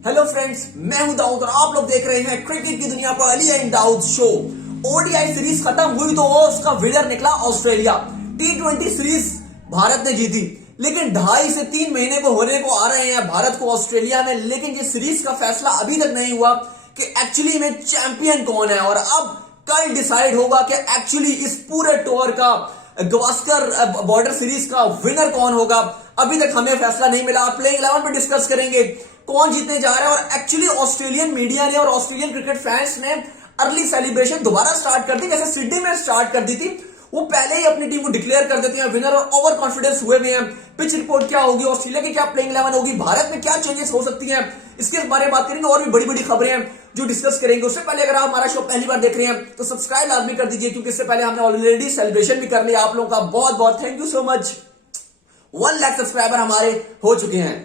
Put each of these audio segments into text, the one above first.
Hello friends, मैं हूं दाऊद और आप लोग देख रहे हैं क्रिकेट की दुनिया पर Ali and Dawood show. ODI series खत्म हुई तो वो उसका विनर निकला ऑस्ट्रेलिया। टी20 सीरीज भारत ने जीती, लेकिन 2.5 से 3 महीने को होने को आ रहे हैं भारत को ऑस्ट्रेलिया में, लेकिन ये सीरीज का फैसला अभी तक नहीं हुआ कि एक्चुअली में चैंपियन कौन है। और अब कल डिसाइड होगा कि एक्चुअली इस पूरे टूर का गवास्कर बॉर्डर सीरीज का विनर कौन होगा। अभी तक हमें फैसला नहीं मिला। प्लेइंग 11 पे डिस्कस करेंगे कौन जीतने जा रहा है। और एक्चुअली ऑस्ट्रेलियन मीडिया ने और ऑस्ट्रेलियन क्रिकेट फैंस ने अर्ली सेलिब्रेशन दोबारा स्टार्ट कर दी, जैसे सिडनी में स्टार्ट कर दी थी। वो पहले ही अपनी टीम को डिक्लेयर कर देते हैं विनर और ओवर कॉन्फिडेंस हुए हुए हैं। पिच रिपोर्ट क्या होगी, ऑस्ट्रेलिया की क्या प्लेइंग 11 होगी, भारत में क्या चेंजेस हो सकती हैं, इसके बारे में बात करेंगे। और भी बड़ी बड़ी खबरें हैं जो डिस्कस करेंगे। उससे पहले अगर आप हमारा शो पहली बार देख रहे हैं तो सब्सक्राइब लाजमी कर दीजिए, क्योंकि इससे पहले हमने ऑलरेडी सेलिब्रेशन भी कर लिया। आप लोगों का बहुत बहुत thank you so much. 1 lakh subscriber हमारे हो चुके हैं।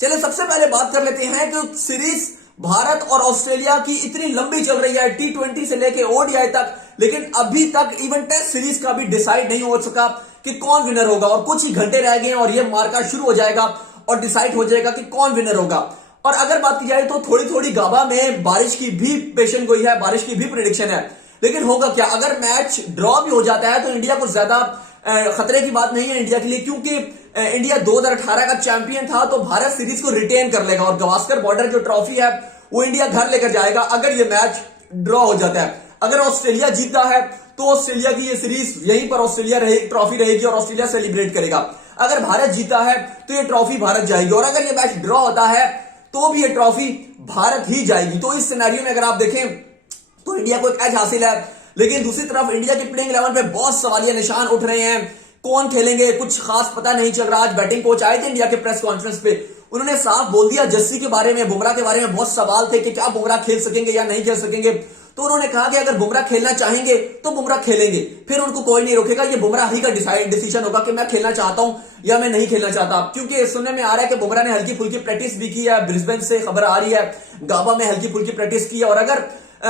चलिए सबसे पहले बात कर लेते हैं कि सीरीज भारत और ऑस्ट्रेलिया की इतनी लंबी चल रही है, टी20 से लेके ओडीआई तक, लेकिन अभी तक इवन टेस्ट सीरीज का भी डिसाइड नहीं हो सका कि कौन विनर होगा। और कुछ ही घंटे रह गए हैं और यह मार्का शुरू हो जाएगा और डिसाइड हो जाएगा कि कौन विनर होगा। और अगर बात की जाए तो थोड़ी थोड़ी गाबा में बारिश की भी पेशन गोई है, बारिश की भी प्रेडिक्शन है। लेकिन होगा क्या, अगर मैच ड्रॉ भी हो जाता है तो इंडिया को ज्यादा खतरे की बात नहीं है इंडिया के लिए, क्योंकि इंडिया 2018 का चैंपियन था तो भारत सीरीज को रिटेन कर लेगा और गवास्कर बॉर्डर जो ट्रॉफी है वो इंडिया घर लेकर जाएगा अगर ये मैच ड्रॉ हो जाता है। अगर ऑस्ट्रेलिया जीतता है तो ऑस्ट्रेलिया की ये सीरीज यहीं पर ऑस्ट्रेलिया ट्रॉफी रहेगी और ऑस्ट्रेलिया सेलिब्रेट करेगा। अगर भारत जीता है तो ये ट्रॉफी भारत जाएगी, और अगर ये मैच ड्रॉ होता है तो भी ये ट्रॉफी भारत ही जाएगी। तो इस सिनेरियो में अगर आप देखें तो इंडिया को एक एज हासिल है। लेकिन दूसरी तरफ इंडिया की प्लेइंग 11 पे बहुत सवालिया निशान उठ रहे हैं। कौन खेलेंगे कुछ खास पता नहीं चल रहा। आज बैटिंग कोच आए थे इंडिया के प्रेस कॉन्फ्रेंस पे, उन्होंने साफ बोल दिया जस्सी के बारे में, बुमराह के बारे में बहुत सवाल थे कि क्या बुमराह खेल सकेंगे या नहीं खेल सकेंगे। तो उन्होंने कहा कि अगर बुमराह खेलना चाहेंगे तो बुमराह खेलेंगे, फिर उनको कोई नहीं रोकेगा। ये बुमराह ही का डिसीजन होगा कि मैं खेलना चाहता हूं या मैं नहीं खेलना चाहता। क्योंकि सुनने में आ रहा है कि बुमराह ने हल्की फुल्की प्रैक्टिस भी की है, ब्रिस्बेन से खबर आ रही है, गाबा में हल्की फुल्की प्रैक्टिस की है। और अगर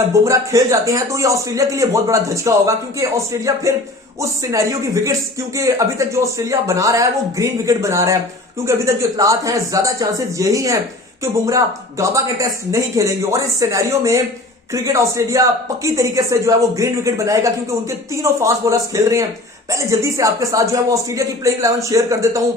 बुमराह खेल जाते हैं तो ये ऑस्ट्रेलिया के लिए बहुत बड़ा धचका होगा, क्योंकि ऑस्ट्रेलिया फिर उस सिनेरियो की विकेट्स, क्योंकि अभी तक जो ऑस्ट्रेलिया बना रहा है वो ग्रीन विकेट बना रहा है, क्योंकि अभी तक जो इतलात है ज्यादा चांसेस यही है कि बुमराह गाबा के टेस्ट नहीं खेलेंगे। और इस सिनेरियो में क्रिकेट ऑस्ट्रेलिया पक्की तरीके से जो है वो ग्रीन विकेट बनाएगा, क्योंकि उनके तीनों फास्ट बॉलर्स खेल रहे हैं। पहले जल्दी से आपके साथ जो है वो ऑस्ट्रेलिया की प्लेइंग 11 शेयर कर देता हूं।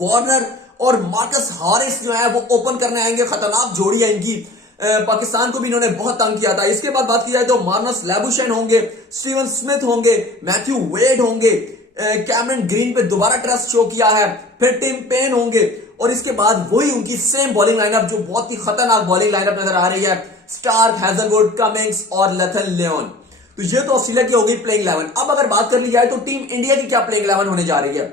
वार्नर और मार्कस हारिस जो है वो ओपन करने आएंगे, खतरनाक जोड़ी है इनकी। पाकिस्तान को भी इन्होंने बहुत तंग किया था। इसके बाद बात की जाए तो मार्नस लैबुशेन होंगे, स्टीवन स्मिथ होंगे, मैथ्यू वेड होंगे, कैमरन ग्रीन पे दोबारा ट्रस्ट शो किया है, फिर टिम पेन होंगे। और इसके बाद वही उनकी सेम बॉलिंग लाइनअप जो बहुत ही खतरनाक बॉलिंग लाइनअप नजर आ रही है, स्टार्क, हैजलवुड, कमिंग्स और लेथन लियोन। तो ये तो ऑस्ट्रेलिया की होगी प्लेइंग 11। अब अगर बात कर ली जाए तो टीम इंडिया की क्या प्लेइंग 11 होने जा रही है।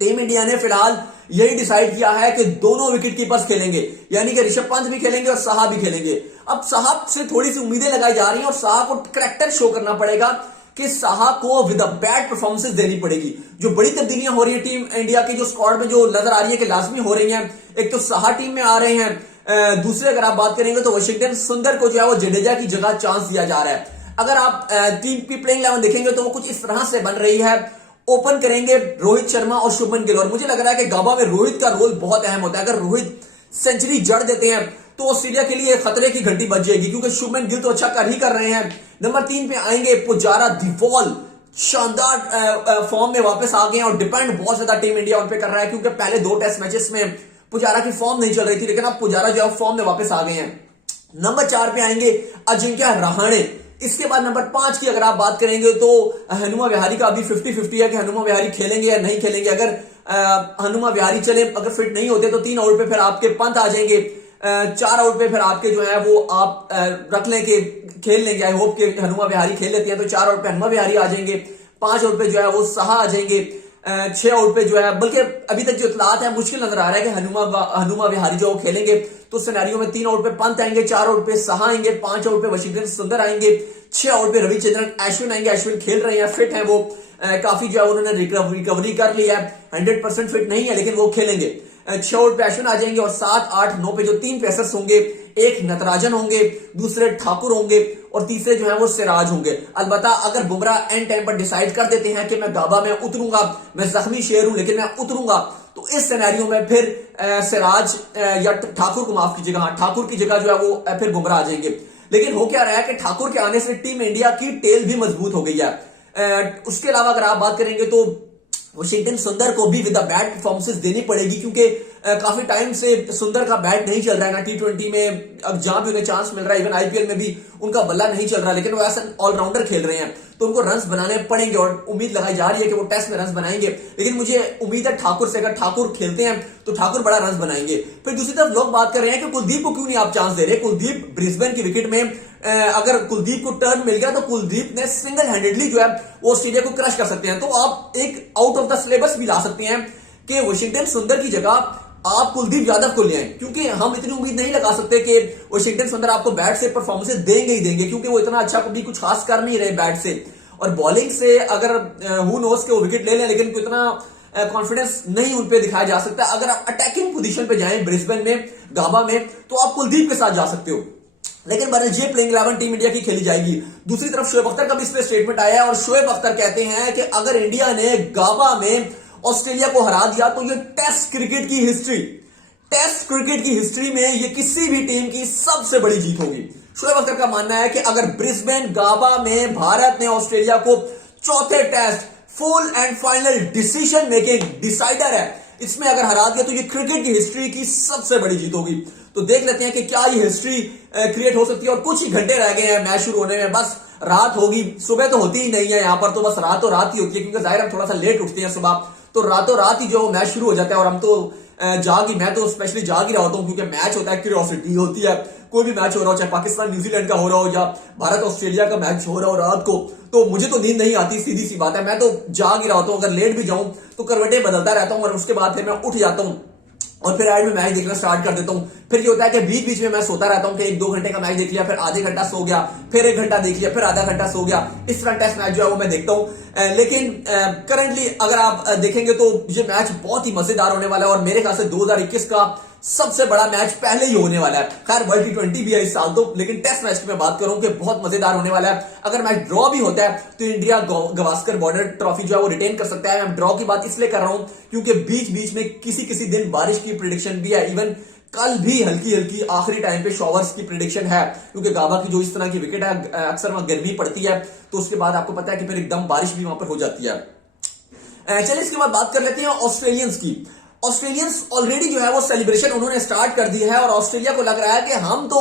टीम इंडिया ने फिलहाल यही डिसाइड किया है कि दोनों विकेट कीपर्स खेलेंगे, यानी कि ऋषभ पंत भी खेलेंगे और साहा भी खेलेंगे। अब साहा से थोड़ी सी उम्मीदें लगाई जा रही हैं और साहा को करैक्टर शो करना पड़ेगा कि साहा को विद अ बैड परफॉर्मेंसेस देनी पड़ेगी। जो बड़ी तब्दीलियां हो रही है टीम इंडिया की जो स्क्वाड में जो नजर आ रही है कि लाजमी हो रही हैं, एक तो साहा टीम में आ रहे हैं, दूसरे अगर आप बात करेंगे तो वाशिंगटन सुंदर को जो है वो जडेजा की जगह चांस दिया जा रहा है। अगर आप टीम की प्लेइंग 11 देखेंगे तो वो कुछ इस तरह से बन रही है। ओपन करेंगे रोहित शर्मा और शुभमन गिल, और मुझे लग रहा है कि गाबा में रोहित का रोल बहुत अहम होता है। अगर रोहित सेंचुरी जड़ देते हैं तो ऑस्ट्रेलिया के लिए खतरे की घंटी बज जाएगी, क्योंकि शुभमन गिल तो अच्छा कर ही कर रहे हैं। नंबर 3 पे आएंगे पुजारा, दिवॉल शानदार फॉर्म में वापस आ गए हैं और डिपेंड बहुत ज्यादा टीम इंडिया उन पे कर रहा है, क्योंकि पहले 2 टेस्ट मैचेस में पुजारा की फॉर्म नहीं चल रही थी, लेकिन अब पुजारा जो है फॉर्म में वापस आ गए हैं। नंबर 4 पे आएंगे अजिंक्य रहाणे। इसके बाद नंबर 5 की अगर आप बात करेंगे तो हनुमा विहारी का अभी 50-50 है कि हनुमा विहारी खेलेंगे या नहीं खेलेंगे। अगर हनुमा विहारी चले, अगर फिट नहीं होते तो 3 आउट पे फिर आपके पंत आ जाएंगे, 4 आउट पे फिर आपके जो है वो आप रख लें कि खेल लेंगे। आई होप कि हनुमा विहारी खेल लेते हैं तो 4 आउट पे हनुमा विहारी आ जाएंगे, 5 आउट पे जो है वो साहा आ जाएंगे, 6 आउट पे जो है, बल्कि अभी तक जो इतलात है मुश्किल नजर आ रहा है कि हनुमा विहारी जो खेलेंगे। तो सिनेरियो में 3 आउट पे पंत आएंगे, 4 आउट पे साहा आएंगे, 5 आउट पे वाशिंगटन सुंदर आएंगे, 6 आउट पे रविचंद्रन अश्विन आएंगे। अश्विन खेल रहे हैं, फिट हैं वो, काफी जो है उन्होंने रिकवरी कर ली है, 100% फिट नहीं है लेकिन वो खेलेंगे। 6 आउट पे अश्विन आ जाएंगे और 7, 8, 9 पे जो 3 पेसर्स होंगे एक नटराजन होंगे, दूसरे ठाकुर होंगे और तीसरे जो है वो सिराज होंगे। अलबत्ता अगर बुमराह एंड टाइम पर डिसाइड कर देते हैं कि मैं गाबा में उतरूंगा, मैं जख्मी शेर हूं लेकिन मैं उतरूंगा, तो इस सिनेरियो में फिर सिराज या ठाकुर को माफ कीजिएगा, ठाकुर की जगह जो है वो फिर बुमराह आ जाएंगे। लेकिन हो क्या रहा है कि ठाकुर के आने से टीम इंडिया की टेल भी मजबूत हो गई है। उसके अलावा अगर आप बात करेंगे तो वॉशिंगटन सुंदर को भी विद द बैट परफॉर्मेंसेस देनी पड़ेगी, क्योंकि काफी टाइम से सुंदर का बैट नहीं चल रहा है ना टी20 में, अब जहां भी उन्हें चांस मिल रहा है, इवन आईपीएल में भी उनका बल्ला नहीं चल रहा, लेकिन वो ऐसा ऑलराउंडर खेल रहे हैं तो उनको रन्स बनाने पड़ेंगे और उम्मीद लगाई जा रही है कि वो टेस्ट में रन्स बनाएंगे। लेकिन मुझे उम्मीद है ठाकुर से, अगर ठाकुर खेलते हैं तो ठाकुर बड़ा रन्स बनाएंगे। फिर दूसरी तरफ लोग बात कर रहे हैं कि कुलदीप को क्यों नहीं आप चांस दे रहे। कुलदीप ब्रिस्बेन की विकेट में अगर कुलदीप को टर्न मिल गया तो कुलदीप ने सिंगल हैंडेडली जो है वो ऑस्ट्रेलिया को क्रश कर सकते हैं। तो आप एक आउट ऑफ द सिलेबस भी ला सकते हैं कि वॉशिंगटन सुंदर की जगह आप कुलदीप यादव को ले आए, क्योंकि हम इतनी उम्मीद नहीं लगा सकते कि वॉशिंगटन सुंदर आपको बैट से परफॉर्मेंस देंगे ही देंगे, क्योंकि वो इतना अच्छा कभी कुछ खास कर नहीं रहे बैट से। और बॉलिंग से अगर हु नोस के वो विकेट ले लें, लेकिन इतना कॉन्फिडेंस नहीं उन पे दिखाया जा सकता। अगर आप अटैकिंग पोजीशन पे जाएं ब्रिस्बेन में, गाबा में, तो आप कुलदीप के साथ जा सकते हो। लेकिन बहरहाल ये प्लेइंग 11 टीम इंडिया की खेली जाएगी। दूसरी तरफ शोएब अख्तर का भी इस पे स्टेटमेंट आया है और शोएब अख्तर कहते हैं कि अगर इंडिया ने गाबा में ऑस्ट्रेलिया को हरा दिया तो ये टेस्ट क्रिकेट की हिस्ट्री में ये किसी भी टीम की सबसे बड़ी जीत होगी। शोएब अख्तर का मानना है कि अगर ब्रिस्बेन गाबा में भारत ने ऑस्ट्रेलिया को चौथे test full and final decision making decider है, इसमें अगर हरा दिया तो ये क्रिकेट की हिस्ट्री की सबसे बड़ी जीत होगी। तो देख लेते हैं कि क्या ये हिस्ट्री क्रिएट हो सकती है। और कुछ ही घंटे रह गए हैं मैच शुरू होने में, बस रात होगी, सुबह तो होती ही नहीं है यहाँ पर, तो बस रात ही होती है, क्योंकि जाहिर हम थोड़ा सा लेट उठते हैं सुबह, तो रातों रात ही जो मैच शुरू हो जाता है। और हम तो मैं तो स्पेशली जाग ही रहा होता हूं, क्योंकि मैच होता है, क्यूरियोसिटी होती है। कोई भी मैच हो रहा हो, चाहे पाकिस्तान न्यूजीलैंड का हो रहा हो या भारत ऑस्ट्रेलिया का मैच हो रहा हो रात को, तो मुझे तो नींद नहीं आती, सीधी सी बात है। मैं तो जाग ही रहा होता हूं, अगर लेट भी जाऊं तो करवटें बदलता रहता हूं और उसके बाद फिर मैं उठ जाता हूं और फिर एड में मैच देखना स्टार्ट कर देता हूं। फिर ये होता है कि बीच बीच में मैं सोता रहता हूं कि 1-2 घंटे का मैच देख लिया, फिर आधे घंटा सो गया, फिर 1 घंटा देख लिया, फिर आधा घंटा सो गया। इस तरह टेस्ट मैच जो है वो मैं देखता हूं। लेकिन करंटली अगर आप देखेंगे तो ये मैच बहुत ही मजेदार होने वाला है और मेरे ख्याल से 2021 का सबसे बड़ा मैच पहले ही होने वाला है। खैर वर्ल्ड टी20 भी है इस साल तो, लेकिन टेस्ट मैच की मैं बात करूं कि बहुत मजेदार होने वाला है। अगर मैच ड्रॉ भी होता है तो इंडिया गावस्कर बॉर्डर ट्रॉफी जो है वो रिटेन कर सकता है। मैं ड्रॉ की बात इसलिए कर रहा हूं क्योंकि बीच बीच में किसी दिन बारिश की प्रिडिक्शन भी है। इवन कल भी हल्की आखिरी टाइम पे शॉवर्स की प्रिडिक्शन है, क्योंकि गाबा की जो इस तरह की विकेट है अक्सर वहां गर्मी पड़ती है, तो उसके बाद आपको पता है कि फिर एकदम बारिश भी वहां पर हो जाती है। चलिए इसके बाद बात कर लेते हैं ऑस्ट्रेलियंस की। ऑस्ट्रेलियंस ऑलरेडी जो है वो सेलिब्रेशन उन्होंने स्टार्ट कर दी है और ऑस्ट्रेलिया को लग रहा है कि हम तो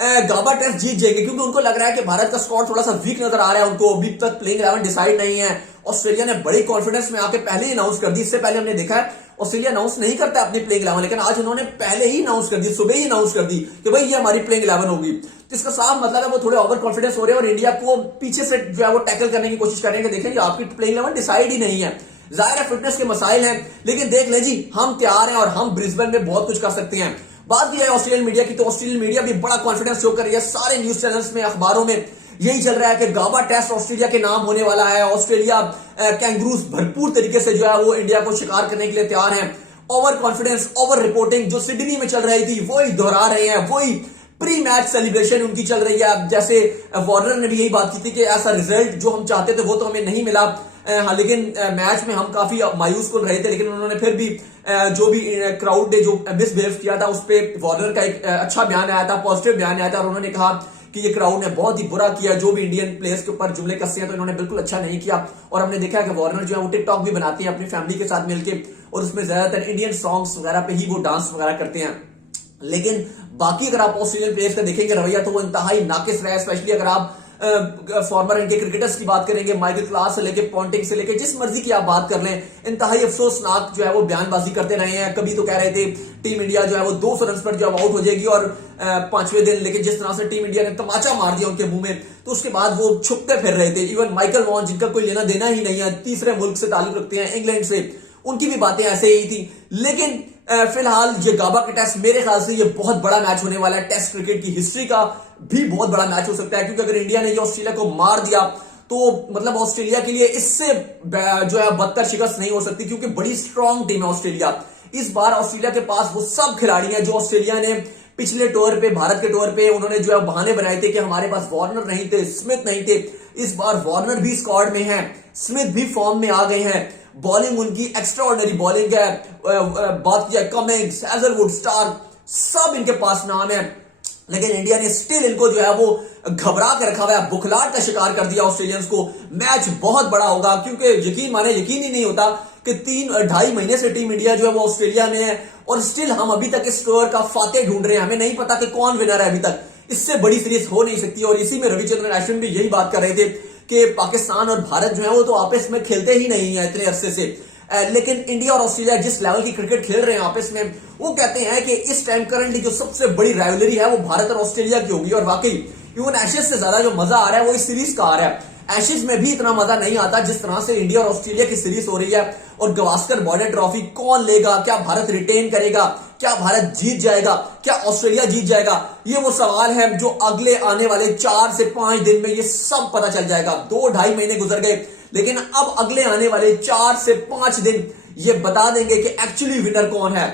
गाबा टेस्ट जीत जाएंगे, क्योंकि उनको लग रहा है कि भारत का स्क्वाड थोड़ा सा वीक नजर आ रहा है। उनको अभी तक प्लेइंग 11 डिसाइड नहीं है। ऑस्ट्रेलिया ने बड़ी कॉन्फिडेंस में आके पहले ही अनाउंस कर दी। इससे पहले हमने देखा है ऑस्ट्रेलिया अनाउंस नहीं करता अपनी प्लेइंग 11, लेकिन आज उन्होंने पहले ही अनाउंस कर दी, सुबह ही अनाउंस कर दी कि भाई ये हमारी प्लेइंग 11 होगी। तो इसका साफ मतलब है वो थोड़े ओवर कॉन्फिडेंस हो रहे हैं और इंडिया को पीछे से जो है वो टैकल करने की कोशिश कर रहे हैं कि देखें आपकी प्लेइंग 11 डिसाइड ही नहीं है। जाहिर है फिटनेस के मसाइल हैं, लेकिन देख ले जी हम तैयार हैं और हम ब्रिस्बेन में बहुत कुछ कर सकते हैं। बात की जाए ऑस्ट्रेलियन मीडिया की, तो ऑस्ट्रेलियन मीडिया भी बड़ा कॉन्फिडेंस शो कर रही है। सारे न्यूज चैनल्स में, अखबारों में यही चल रहा है कि गाबा टेस्ट ऑस्ट्रेलिया के नाम होने वाला है। ऑस्ट्रेलिया कैंगरूज भरपूर तरीके से जो है वो इंडिया को शिकार करने के लिए तैयार है। ओवर कॉन्फिडेंस, ओवर रिपोर्टिंग जो सिडनी में चल रही थी वही दोहरा रहे हैं, वही प्री मैच सेलिब्रेशन उनकी चल रही है। जैसे वार्नर ने भी यही बात की थी कि ऐसा रिजल्ट जो हम चाहते थे वो तो हमें नहीं मिला, हाँ, लेकिन मैच में हम काफी मायूस कर रहे थे, लेकिन उन्होंने फिर भी जो भी क्राउड ने जो मिसबिहेव किया था उस पर वार्नर का एक अच्छा बयान आया था, पॉजिटिव बयान आया था और उन्होंने कहा कि ये क्राउड ने बहुत ही बुरा किया, जो भी इंडियन प्लेयर्स के ऊपर जुमले कसे हैं तो इन्होंने बिल्कुल अच्छा नहीं किया। और हमने देखा कि वार्नर जो है वो टिकटॉक भी बनाते हैं अपनी फैमिली के साथ मिलकर और उसमें ज्यादातर इंडियन सॉन्ग्स वगैरह पे ही वो डांस वगैरह करते हैं। लेकिन बाकी अगर आप ऑस्ट्रेलियन प्लेयर्स का देखेंगे रवैया तो वो इंतहाई नाकिस रहा है। स्पेशली अगर आप फॉर्मर इनके क्रिकेटर्स की बात करेंगे, माइकल क्लास से लेके पॉन्टिंग से लेके जिस मर्जी की आप बात कर लें, इंतहाई अफसोसनाक जो है वो बयानबाजी करते रहे हैं। कभी तो कह रहे थे टीम इंडिया जो है वो 200 रन पर जो आउट हो जाएगी और 5वें दिन, लेकिन जिस तरह से टीम इंडिया ने तमाचा मार दिया उनके मुंह में, तो उसके बाद वो छुपते फिर रहे थे। इवन माइकल वॉन जिनका कोई लेना देना ही नहीं है, तीसरे मुल्क से ताल्लुक रखते हैं, इंग्लैंड से, उनकी भी बातें ऐसे ही थी। लेकिन फिलहाल ये गाबा का टेस्ट मेरे ख्याल से ये बहुत बड़ा मैच होने वाला है। टेस्ट क्रिकेट की हिस्ट्री का भी बहुत बड़ा मैच हो सकता है, क्योंकि अगर इंडिया ने ये ऑस्ट्रेलिया को मार दिया तो मतलब ऑस्ट्रेलिया के लिए इससे जो है बदतर शिकस्त नहीं हो सकती, क्योंकि बड़ी स्ट्रांग टीम है ऑस्ट्रेलिया। इस बार ऑस्ट्रेलिया के पास वो सब खिलाड़ी हैं जो ऑस्ट्रेलिया ने पिछले टूर पे, भारत के टूर पे उन्होंने जो है बहाने बनाए थे कि हमारे पास वार्नर नहीं थे, स्मिथ नहीं थे। इस बार वार्नर भी स्क्वाड में है, स्मिथ भी फॉर्म में आ गए हैं। बॉलिंग उनकी एक्स्ट्राऑर्डिनरी बॉलिंग है। बात की जाए कमिंग्स, हैजलवुड, स्टार्क, सब इनके पास नाम है। लेकिन इंडिया ने स्टिल इनको जो है वो घबरा के रखा हुआ है, बुखलाहट का शिकार कर दिया ऑस्ट्रेलियंस को। मैच बहुत बड़ा होगा, क्योंकि यकीन ही नहीं होता कि 3-2.5 महीने से टीम इंडिया जो है वो ऑस्ट्रेलिया में है और स्टिल हम अभी तक इस टूर का फातेह ढूंढ रहे हैं। हमें नहीं पता कि कौन विनर है अभी तक। इससे बड़ी सीरीज हो नहीं सकती। और इसी में रविचंद्रन अश्विन भी यही बात कर रहे थे कि पाकिस्तान और भारत जो है वो तो आपस में खेलते ही नहीं है इतने अरसे से। लेकिन इंडिया और ऑस्ट्रेलिया जिस लेवल की क्रिकेट खेल रहे हैं आपस में, वो कहते हैं कि इस टाइम करंटली जो सबसे बड़ी राइवलरी है वो भारत और ऑस्ट्रेलिया की होगी। और वाकई इवन एशेज से ज्यादा जो मजा आ रहा है वो इस सीरीज का आ रहा है। एशेज में भी इतना मजा नहीं आता जिस तरह से इंडिया और ऑस्ट्रेलिया की सीरीज हो रही है। और गावस्कर बॉर्डर ट्रॉफी कौन लेगा? क्या भारत रिटेन करेगा? क्या भारत जीत जाएगा? क्या ऑस्ट्रेलिया जीत जाएगा? ये वो सवाल है जो अगले आने वाले 4 से 5 दिन में ये सब पता चल जाएगा। 2-2.5 महीने गुजर गए, लेकिन अब अगले आने वाले 4 से 5 दिन ये बता देंगे कि एक्चुअली विनर कौन है।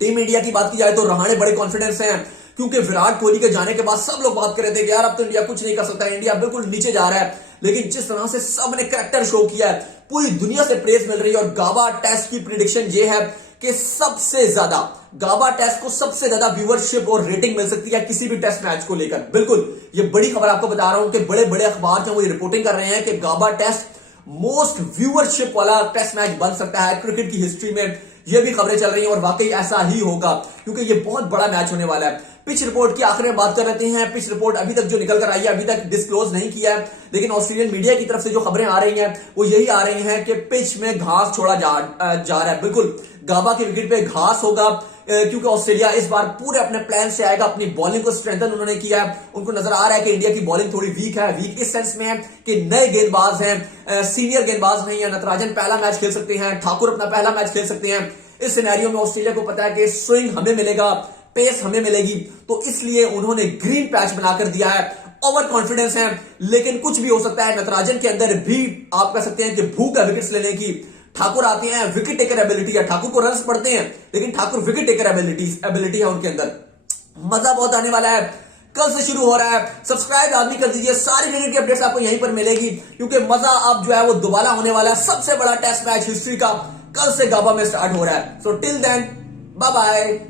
टीम इंडिया की बात की जाए तो रहाणे बड़े कॉन्फिडेंस हैं, क्योंकि विराट कोहली के जाने के बाद सब लोग बात कर रहे थे कि यार अब तो इंडिया कुछ नहीं कर सकता, इंडिया बिल्कुल नीचे जा रहा है। लेकिन जिस तरह से सबने कैरेक्टर शो किया है, पूरी दुनिया से प्रेज मिल रही है। और गाबा टेस्ट की प्रिडिक्शन ये है कि सबसे ज्यादा गाबा टेस्ट को सबसे ज्यादा व्यूअरशिप और रेटिंग मिल सकती है किसी भी टेस्ट मैच को लेकर। बिल्कुल ये बड़ी खबर आपको बता रहा हूं कि बड़े बड़े अखबार जो वो रिपोर्टिंग कर रहे हैं कि गाबा टेस्ट मोस्ट व्यूअरशिप वाला टेस्ट मैच बन सकता है क्रिकेट की हिस्ट्री में। ये भी खबरें चल रही हैं और वाकई ऐसा ही होगा, क्योंकि ये बहुत बड़ा मैच होने वाला है। पिच रिपोर्ट की आखिर में बात कर लेते हैं। पिच रिपोर्ट अभी तक जो निकल कर आई है अभी तक डिस्क्लोज नहीं किया है, लेकिन ऑस्ट्रेलियन मीडिया की तरफ से जो खबरें आ रही हैं वो यही आ रही हैं कि पिच में घास छोड़ा जा रहा है। बिल्कुल गाबा की विकेट पे घास होगा, क्योंकि ऑस्ट्रेलिया इस बार पूरे अपने प्लान से आएगा। अपनी बॉलिंग को स्ट्रेंथन उन्होंने किया है। उनको नजर आ रहा है कि इंडिया की बॉलिंग थोड़ी वीक है। वीक इस सेंस में है कि नए गेंदबाज हैं, सीनियर गेंदबाज नहीं है। नटराजन पहला मैच खेल सकते हैं, ठाकुर अपना पहला मैच खेल सकते हैं। इस सिनेरियो में ऑस्ट्रेलिया को पता है कि स्विंग हमें मिलेगा, पेस हमें मिलेगी, तो इसलिए उन्होंने ग्रीन पैच बनाकर दिया है। ओवर कॉन्फिडेंस है, लेकिन कुछ भी हो सकता है। नटराजन के अंदर भी आप कह सकते हैं कि भूख है विकेट्स लेने की। ठाकुर आते हैं, विकेट टेकर एबिलिटी है, ठाकुर को रन्स पड़ते हैं, लेकिन ठाकुर विकेट टेकर एबिलिटी है उनके अंदर। मजा बहुत आने वाला है। कल से शुरू हो रहा है। सब्सक्राइब आदमी कर दीजिए, सारी क्रिकेट की अपडेट्स आपको यहीं पर मिलेगी, क्योंकि मजा अब जो है वो दोबारा होने वाला है। सबसे बड़ा टेस्ट मैच हिस्ट्री का कल से गाबा में स्टार्ट हो रहा है। So till then bye bye.